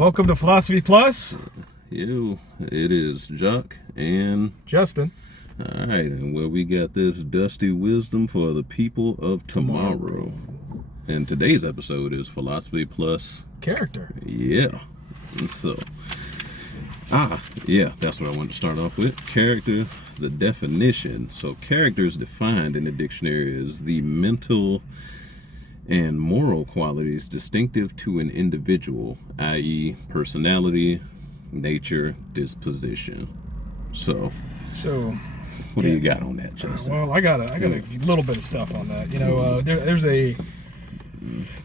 Welcome to Philosophy Plus. Yo, it is Jock and Justin. All right, and where we got this dusty wisdom for the people of tomorrow. And today's episode is Philosophy Plus Character. Yeah. And so, that's what I wanted to start off with. Character, the definition. So character is defined in the dictionary as the mental and moral qualities distinctive to an individual, i.e. personality, nature, disposition. So what do you got on that, Justin? Well, I got a little bit of stuff on that.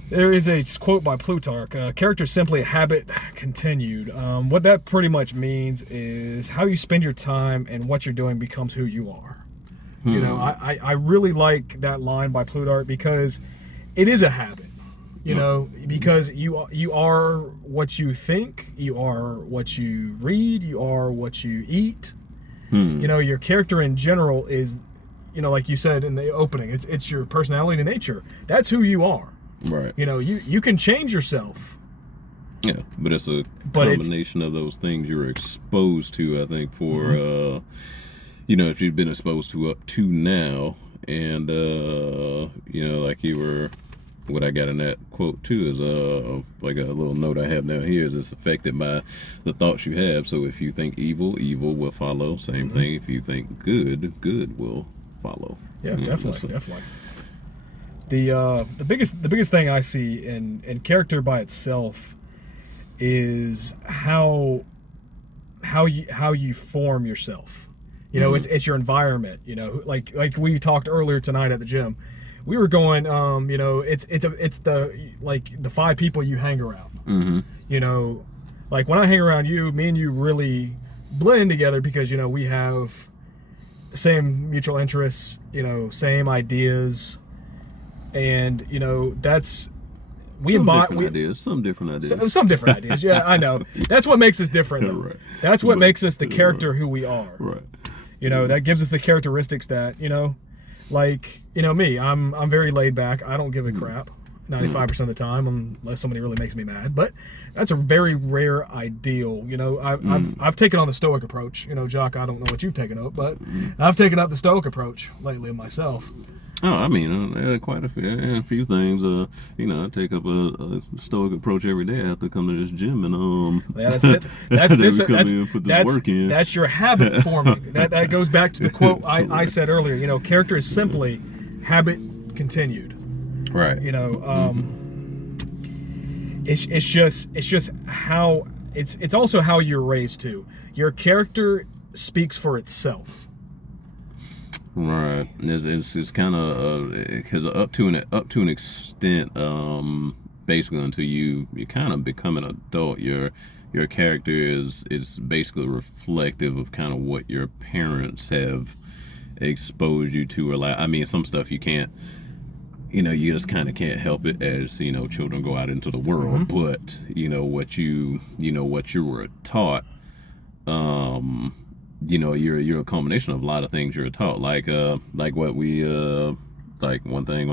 There is a quote by Plutarch, character is simply a habit continued. What that pretty much means is how you spend your time and what you're doing becomes who you are. You know, I really like that line by Plutarch because it is a habit, you know, because you are what you think, you are what you read, you are what you eat. You know, your character in general is, you know, like you said in the opening, it's your personality and nature. That's who you are. Right. You know, you can change yourself. Yeah, but it's a combination of those things you're exposed to, I think, for, you know, if you've been exposed to up to now. And, you know, like you were, what I got in that quote too is like a little note I have down here is it's affected by the thoughts you have. So if you think evil, evil will follow. Same thing. If you think good, good will follow. Yeah, definitely. The biggest thing I see in character by itself is how you form yourself. You know, it's your environment. You know, like we talked earlier tonight at the gym. We were going, you know, it's the five people you hang around. You know, like when I hang around you, me and you really blend together because, you know, we have same mutual interests, you know, same ideas, and you know that's some different ideas. Some different ideas. Yeah, I know. That's what makes us different, though. Right. That's what makes us the character who we are. Right. You know, that gives us the characteristics that, you know. Like, you know me, I'm very laid back. I don't give a crap 95% of the time unless somebody really makes me mad. But that's a very rare ideal. You know, I've taken on the Stoic approach. You know, Jock, I don't know what you've taken up, but I've taken up the Stoic approach lately myself. Oh, I mean, quite a few things. You know, I take up a Stoic approach every day. I have to come to this gym and that's your habit forming. That goes back to the quote I said earlier. You know, character is simply habit continued. Right. You know, it's just how it's also how you're raised too. Your character speaks for itself. Right. It's kind of because up to an extent, basically until you kind of become an adult, your character is basically reflective of kind of what your parents have exposed you to, or like, I mean, some stuff you can't, you know, you just kind of can't help it as, you know, children go out into the world, but you know what you were taught, you know, you're a combination of a lot of things you're taught, like what we like one thing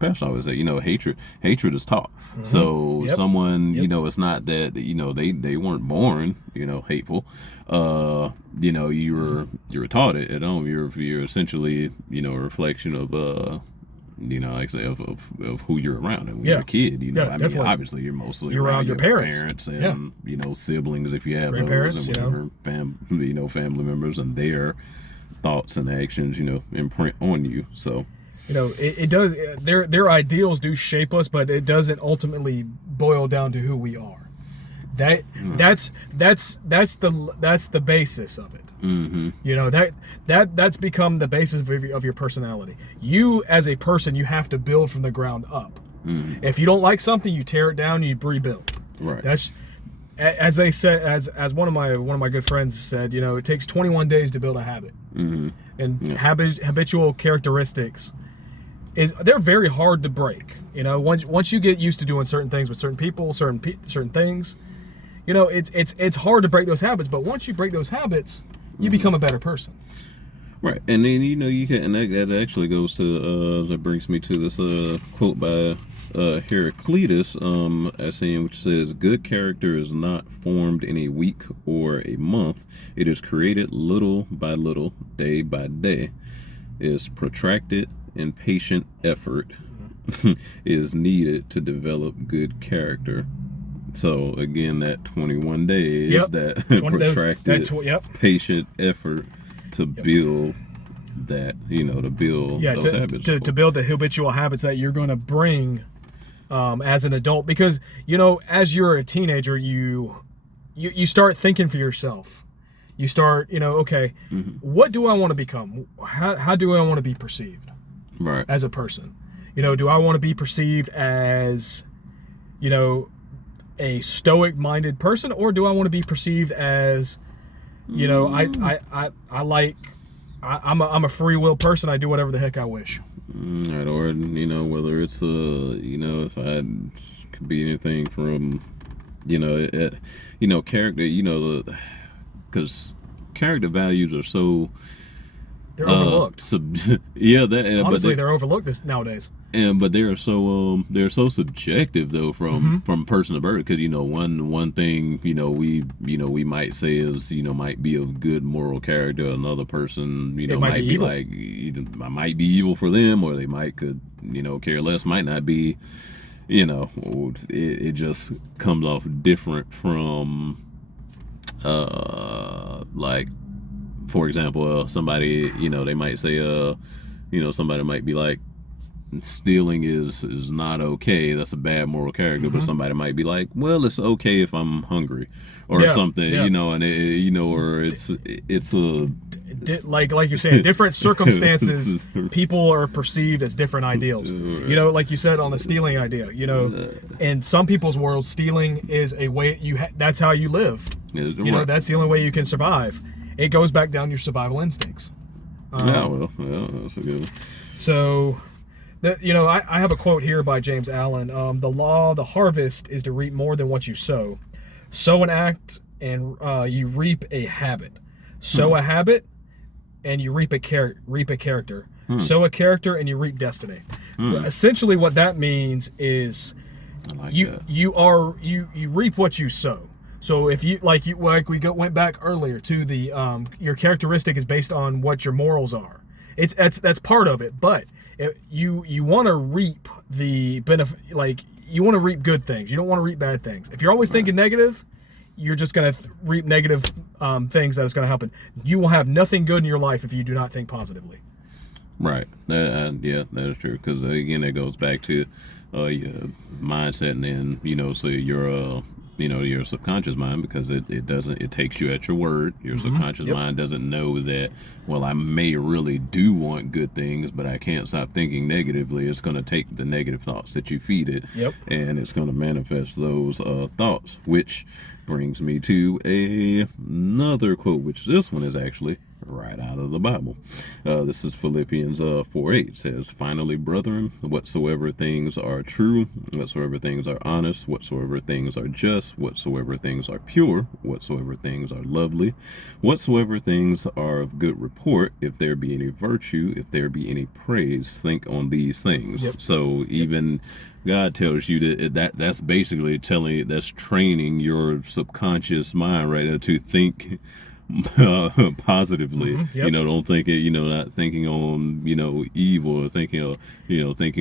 pastor always say, you know, hatred is taught. So someone, you know, it's not that, you know, they weren't born, you know, hateful. You know, you were taught it at home. You're essentially, you know, a reflection of you know, like I say, of who you're around. And when you're a kid, you know, I mean, obviously you're mostly around your parents and you know, siblings if you have grandparents, those, and whatever, family members and their thoughts and actions, you know, imprint on you. So, you know, it does. Their ideals do shape us, but it doesn't ultimately boil down to who we are. That's the basis of it. You know, that's become the basis of your personality. You as a person, you have to build from the ground up. If you don't like something, you tear it down, you rebuild. Right. That's, as they said, as one of my good friends said, you know, it takes 21 days to build a habit. And habitual characteristics they're very hard to break. You know, once you get used to doing certain things with certain people, certain things, you know, it's hard to break those habits. But once you break those habits, you become a better person. Right, and then you can, and that actually goes to that brings me to this quote by Heraclitus, as saying, which says, "Good character is not formed in a week or a month; it is created little by little, day by day. Is protracted and patient effort is needed to develop good character." So again, that 21 days, Yep. that 20 protracted, yep. patient effort to build that, to build those habits. To build the habitual habits that you're going to bring as an adult. Because, as you're a teenager, you start thinking for yourself. You start, okay, what do I want to become? How do I want to be perceived as a person? Do I want to be perceived as, a stoic-minded person, or do I want to be perceived as, I'm a free will person. I do whatever the heck I wish. Right, or whether it's if I could be anything from character, because character values are so they're overlooked. Honestly, they're overlooked nowadays. But they're so subjective though from person to person, because one thing we might say is might be of good moral character. Another person might be like might be evil for them, or they could care less. Might not be. It just comes off different from like, for example, somebody they might say somebody might be like, stealing is not okay, that's a bad moral character, but somebody might be like, well, it's okay if I'm hungry or something, and or it's a like you're saying, different circumstances people are perceived as different ideals. Like you said on the stealing idea, in some people's world, stealing is a way that's how you live. That's the only way you can survive. It goes back down to your survival instincts. That's a good one. So I have a quote here by James Allen. The law of the harvest is to reap more than what you sow. Sow an act and you reap a habit. Sow a habit and you reap a character. Sow a character and you reap destiny. Essentially what that means is you reap what you sow. So if you went back earlier to the your characteristic is based on what your morals are. That's part of it, but you want to reap the benefit, you want to reap good things. You don't want to reap bad things. If you're always thinking negative, you're just going to reap negative things that is going to happen. You will have nothing good in your life if you do not think positively. Right. That is true. Because again, it goes back to your mindset, and then so your subconscious mind, because it takes you at your word. Your subconscious mind doesn't know that, well, I may really do want good things, but I can't stop thinking negatively. It's going to take the negative thoughts that you feed it, and it's going to manifest those thoughts, which brings me to another quote, which this one is actually right out of the Bible. This is Philippians 4:8. Says, "Finally, brethren, whatsoever things are true, whatsoever things are honest, whatsoever things are just, whatsoever things are pure, whatsoever things are lovely, whatsoever things are of good report, if there be any virtue, if there be any praise, think on these things." So even God tells you that's basically that's training your subconscious mind right now to think positively. Don't think it, not thinking on evil, or thinking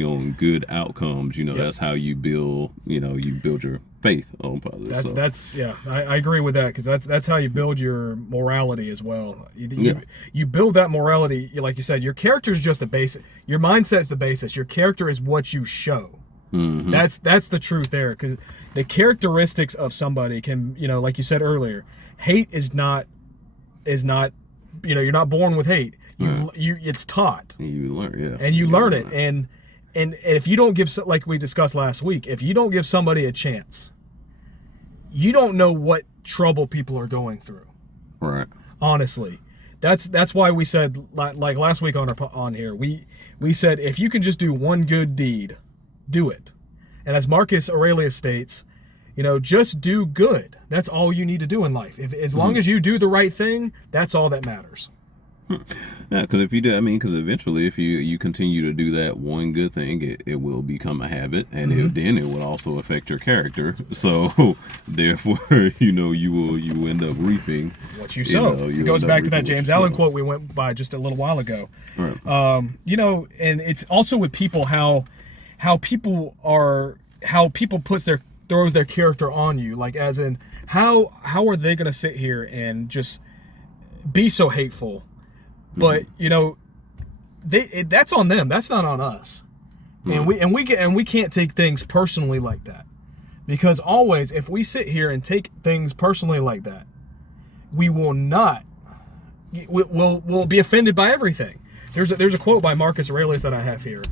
on good outcomes. That's how you build your faith on positive. I agree with that, because that's how you build your morality as well. You build that morality, like you said. Your character is just the basis. Your mindset's the basis. Your character is what you show. That's the truth there, because the characteristics of somebody can, like you said earlier, hate is not you're not born with hate. It's taught. You learn, and you learn it, and if you don't give, like we discussed last week, if you don't give somebody a chance, you don't know what trouble people are going through. Right. Honestly, that's why we said, like last week on here, we said, if you can just do one good deed, do it. And as Marcus Aurelius states, just do good. That's all you need to do in life. As long as you do the right thing, that's all that matters. Yeah, because if you do, I mean, because eventually, if you continue to do that one good thing, it will become a habit, and then it will also affect your character. So, therefore, you end up reaping what you sow. It goes back to that James Allen quote we went by just a little while ago. Right. And it's also with people how people throws their character on you, like as in how are they gonna sit here and just be so hateful. But that's on them. That's not on us. And we can't take things personally like that, because always if we sit here and take things personally like that, we will not. We'll be offended by everything. There's a quote by Marcus Aurelius that I have here.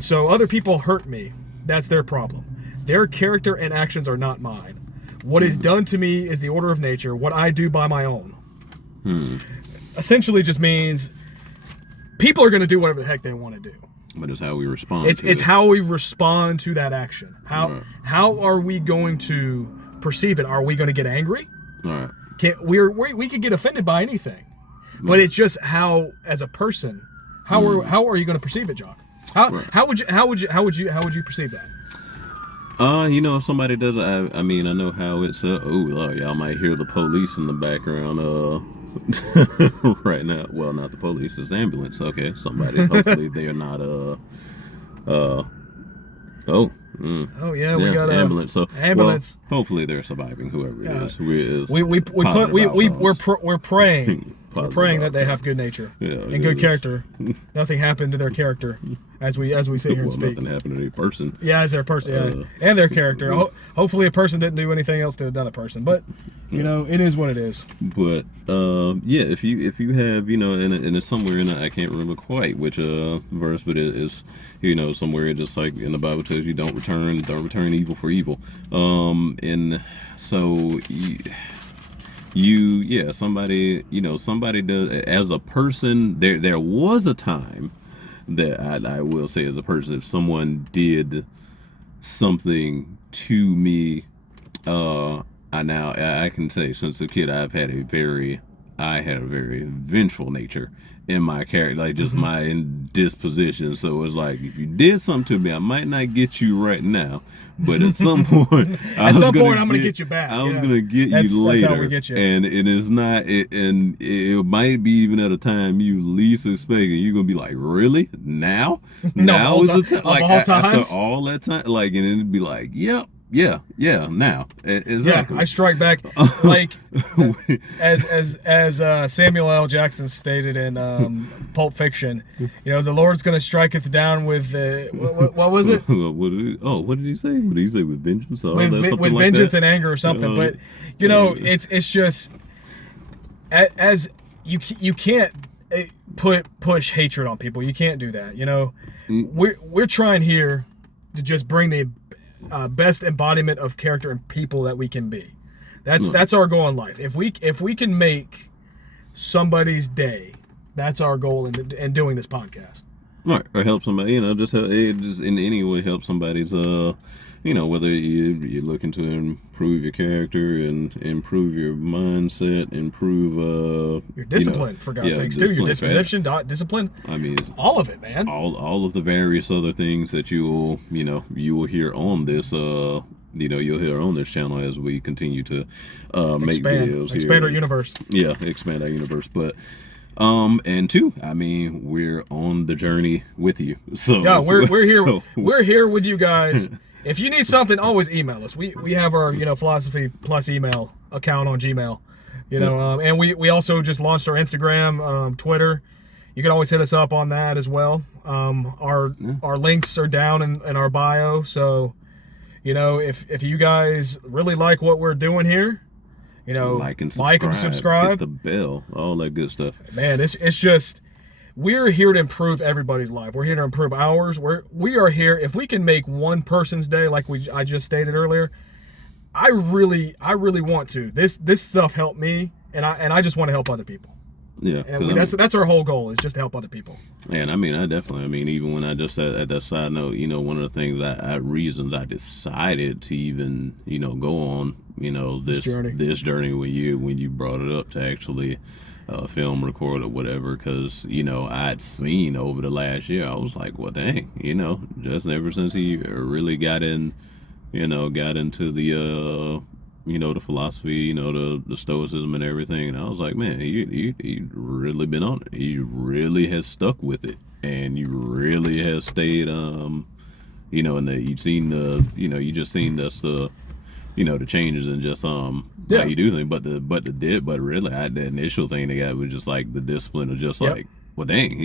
So other people hurt me. That's their problem. Their character and actions are not mine. What is done to me is the order of nature. What I do by my own. Essentially just means people are going to do whatever the heck they want to do. But it's how we respond. It's how we respond to that action. How are we going to perceive it? Are we going to get angry? All right. We could get offended by anything, but it's just how, as a person, how are you going to perceive it, Jock? How would you perceive that? If somebody does, I mean, I know how it's. Y'all might hear the police in the background. Right now, well, not the police, it's the ambulance. Okay, somebody. Hopefully, they are not. We got ambulance. So ambulance. Well, hopefully, they're surviving. Whoever it is. We're praying. We're praying that they have good nature and good character. Nothing happened to their character as we sit here and speak. Nothing happened to their person. Yeah, as their person, and their character. Hopefully, a person didn't do anything else to another person. But it is what it is. But if you have and it's somewhere in I can't remember quite which verse, but it is somewhere just like in the Bible tells you don't return evil for evil. And so. Somebody does as a person. There was a time that I will say as a person, if someone did something to me, I can say since a kid I had a very vengeful nature in my character, like just my disposition. So it's like if you did something to me, I might not get you right now, but at some point, I'm gonna get you back. I was gonna get you later. That's how we get you. And it is not. And it might be even at a time you least expect, and you're gonna be like, really? Now? Now is the time? Like after all that time, like, and it'd be like, yep. Yeah, now exactly. Yeah, I strike back like as Samuel L. Jackson stated in Pulp Fiction. The Lord's gonna strike it down with what was it? What did he say? What did he say with vengeance? With vengeance and anger or something. But it's just as you can't push hatred on people. You can't do that. We're trying here to just bring the best embodiment of character and people that we can be. That's our goal in life. If we can make somebody's day, that's our goal in doing this podcast. Right, or help somebody. Just in any way help somebody's. Whether you're looking to improve your character and improve your mindset, improve your discipline, for God's sakes, too. Your disposition, discipline. I mean, all of it, man. All of the various other things that you will hear on this. You'll hear on this channel as we continue to make videos. Expand our universe. Yeah, expand our universe, but. And two, I mean, we're on the journey with you. So yeah, we're here. We're here with you guys. If you need something, always email us. We have our Philosophy+ email account on Gmail. And we also just launched our Instagram, Twitter. You can always hit us up on that as well. Our links are down in our bio. So if you guys really like what we're doing here, like and subscribe, hit the bell, all that good stuff. Man, it's just. We're here to improve everybody's life. We're here to improve ours. We are here. If we can make one person's day, like I just stated earlier, I really want to. This stuff helped me, and I just want to help other people. Yeah, and that's our whole goal, is just to help other people. And I mean, even when I just said at that side note, one of the things reasons I decided to even go on this journey when you brought it up to actually film record or whatever, because I'd seen over the last year, I was like, well, dang, just ever since he really got into the the philosophy, the stoicism and everything, and I was like, man, he really been on it. He really has stuck with it, and you really has stayed and you've seen you just seen the changes and just how you do things, but really the initial thing they got was just like the discipline of just like, well, dang,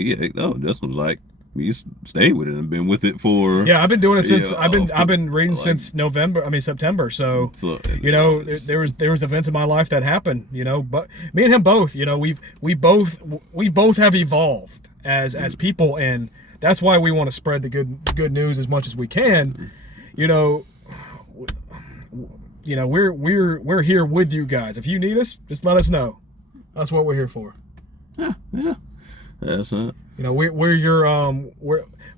this was like, he stayed with it and been with it for. Yeah, I've been doing it since I've been reading since September. So there was events in my life that happened. But me and him both. We both have evolved as people, and that's why we want to spread the good news as much as we can. We're here with you guys. If you need us, just let us know. That's what we're here for. Yeah. That's it. We're your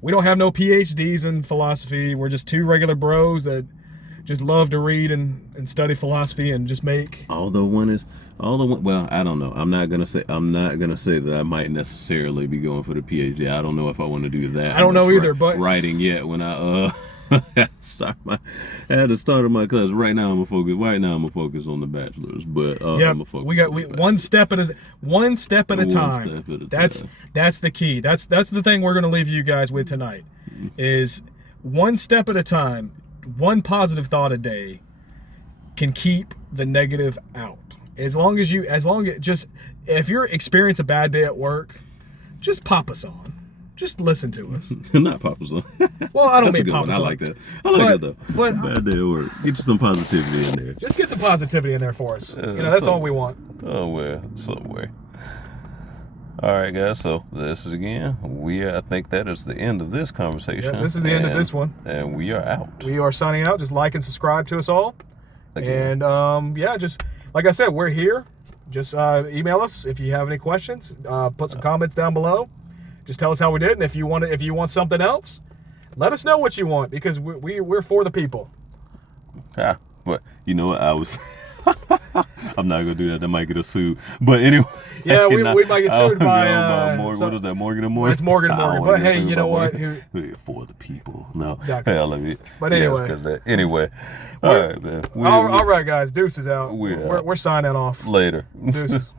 we don't have no PhDs in philosophy. We're just two regular bros that just love to read and study philosophy and just make. Well, I don't know. I'm not gonna say that I might necessarily be going for the PhD. I don't know if I want to do that. I don't know either, but writing yet when I I had to start my class. Right now I'm gonna focus on the bachelor's, but I'm one step at a time. That's the key. That's the thing we're gonna leave you guys with tonight, is one step at a time. One positive thought a day can keep the negative out. If you're experiencing a bad day at work, just pop us on. Just listen to us. Not pop us on. Well, I don't mean pop us on. I like that. I like that though. But bad day at work. Get you some positivity in there. Just get some positivity in there for us. That's all we want. Oh well, somewhere. All right, guys. So this is I think that is the end of this conversation. Yeah, this is the end of this one. And we are out. We are signing out. Just like and subscribe to us all. Again. And just like I said, we're here. Just email us if you have any questions. Put some comments down below. Just tell us how we did, and if you want something else, let us know what you want, because we're for the people. But you know what, I'm not gonna do that. That might get us sued. But anyway, yeah, we might get sued by what is that, Morgan and Morgan? It's Morgan and Morgan. But hey, you know what? For the people. No, exactly. Hell, let me. But anyway, all right, man. All right, guys. Deuces out. We're signing off later. Deuces.